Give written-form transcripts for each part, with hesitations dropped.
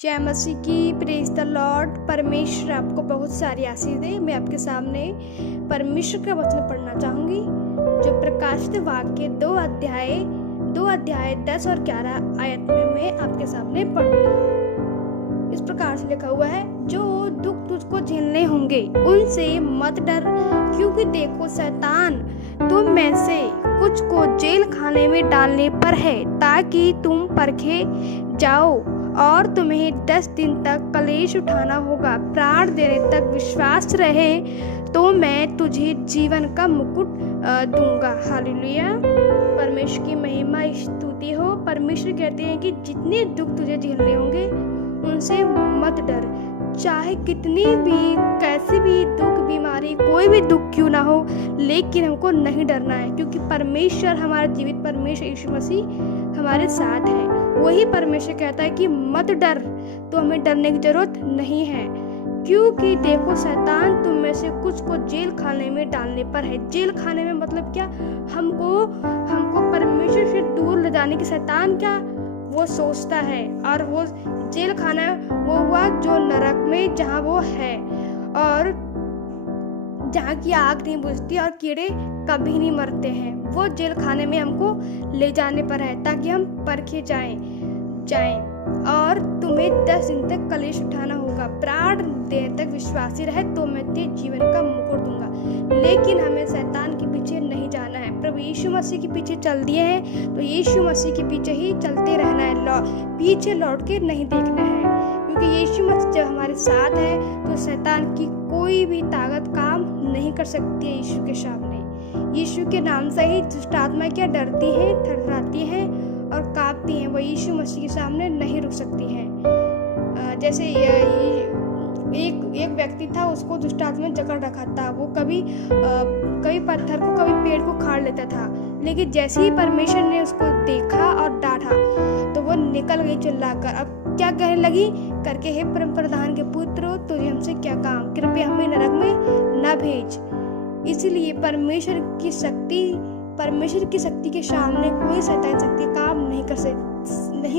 जय मसीह की, प्रेज द लॉर्ड। परमेश्वर आपको बहुत सारी आशीष दे। मैं आपके सामने परमेश्वर का वचन पढ़ना चाहूंगी, जो प्रकाशित वाक्य 2 अध्याय 10 और 11 आयत में मैं आपके सामने पढ़ूंगी। इस प्रकार से लिखा हुआ है, जो दुख तुझको झेलने होंगे उनसे मत डर, क्योंकि देखो शैतान तुम में से कुछ को जेल खाने में डालने पर है, ताकि तुम परखे जाओ और तुम्हें 10 दिन तक कलेश उठाना होगा। प्राण देने तक विश्वास रहे तो मैं तुझे जीवन का मुकुट दूंगा। हालेलुया। परमेश्वर की महिमा स्तुति हो। परमेश्वर कहते हैं कि जितने दुख तुझे झेलने होंगे उनसे मत डर, चाहे कितनी भी कैसी भी दुख बीमारी कोई भी दुख क्यों ना हो, लेकिन हमको नहीं डरना है, क्योंकि परमेश्वर, हमारा जीवित परमेश्वर यीशु मसीह हमारे साथ है। वही परमेश्वर कहता है कि मत डर, तो हमें डरने की जरूरत नहीं है, क्योंकि देखो शैतान तुम में से कुछ को जेल खाने में डालने पर है। जेल खाने में मतलब क्या? हमको परमेश्वर से दूर ले जाने की शैतान क्या वो सोचता है, और वो जेल खाना वो हुआ जो नरक में, जहाँ वो है और जहाँ की आग नहीं बुझती और कीड़े कभी नहीं मरते हैं। वो जेल खाने में हमको ले जाने पर है, ताकि हम परखे जाएं और तुम्हें 10 दिन तक कलेश उठाना होगा। प्राण देने तक विश्वासी रहे तो मैं तेरे जीवन का मुकुट दूंगा। लेकिन हमें शैतान के पीछे नहीं जाना है, प्रभु यीशु मसीह के पीछे चल दिए हैं तो यीशु मसीह के पीछे ही चलते रहना है, पीछे लौट के नहीं देखना है, क्योंकि यीशु मसीह जब हमारे साथ है तो शैतान की कोई भी ताकत काम नहीं कर सकती है। यीशु के सामने, यीशु के नाम से ही दुष्ट आत्मा क्या डरती है, थरथराती है और कांपती हैं। वो यीशु मसीह के सामने नहीं रुक सकती हैं। जैसे एक व्यक्ति था, उसको दुष्ट आत्मा ने जकड़ रखा था। वो कभी पत्थर को कभी पेड़ को खाड़ लेता था, लेकिन जैसे ही परमेश्वर ने उसको देखा और डांटा तो वो निकल गई चिल्लाकर। अब क्या कहने लगी करके, हे परम प्रधान के पुत्र, तुझे हमसे क्या काम, कृपया हमें नरक में न भेज। इसलिए परमेश्वर की शक्ति के सामने कोई शैतान शक्ति काम नहीं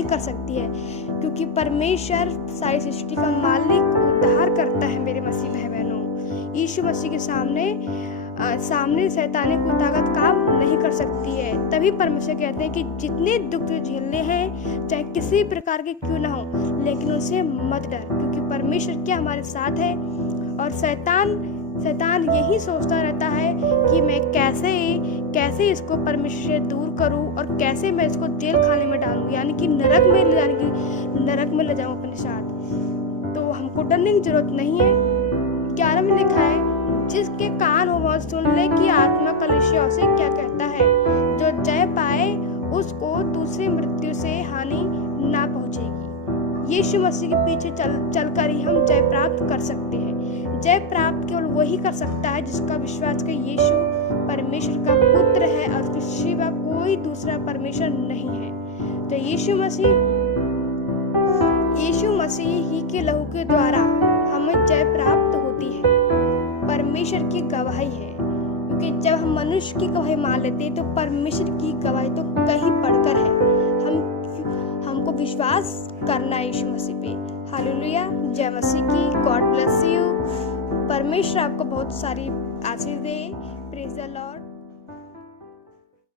कर सकती है, क्योंकि परमेश्वर सारी सृष्टि का मालिक उद्धार करता है। मेरे मसीह भाई बहनों, यीशु मसीह के सामने शैतानी कोई ताकत काम नहीं कर सकती है। तभी परमेश्वर कहते हैं कि जितने दुख तुझे झेलने हैं, चाहे किसी प्रकार के क्यों ना हो, लेकिन उनसे मत डर, क्योंकि परमेश्वर क्या हमारे साथ है। और शैतान यही सोचता रहता है कि मैं कैसे इसको परमेश्वर से दूर करूं और कैसे मैं इसको जेल खाने में डालूं, यानी कि नरक में ले जाऊं अपने साथ। तो हमको डरने की जरूरत नहीं है। 11 में लिखा है, जिसके कान हो वह सुन ले कि आत्मा कलीसियाओं से क्या कहता है। जो जय पाए उसको दूसरी मृत्यु से हानि ना पहुंचेगी। यीशु मसीह के पीछे चलकर ही हम जय प्राप्त कर सकते हैं। जय प्राप्त केवल वही कर सकता है जिसका विश्वास कर यीशु परमेश्वर का पुत्र है और उसके सिवा कोई दूसरा परमेश्वर नहीं है। तो यीशु मसीह ही के लहू के द्वारा हमें जय प्राप्त होती है। परमेश्वर की गवाही है, क्योंकि जब हम मनुष्य की गवाही मान लेते हैं तो परमेश्वर की गवाही तो कहीं बढ़कर है। हमको विश्वास करना है यीशु मसीह पे। हालेलुया। जय मसीह की। God bless you. परमेश्वर आपको बहुत सारी आशीष दे। Praise the Lord.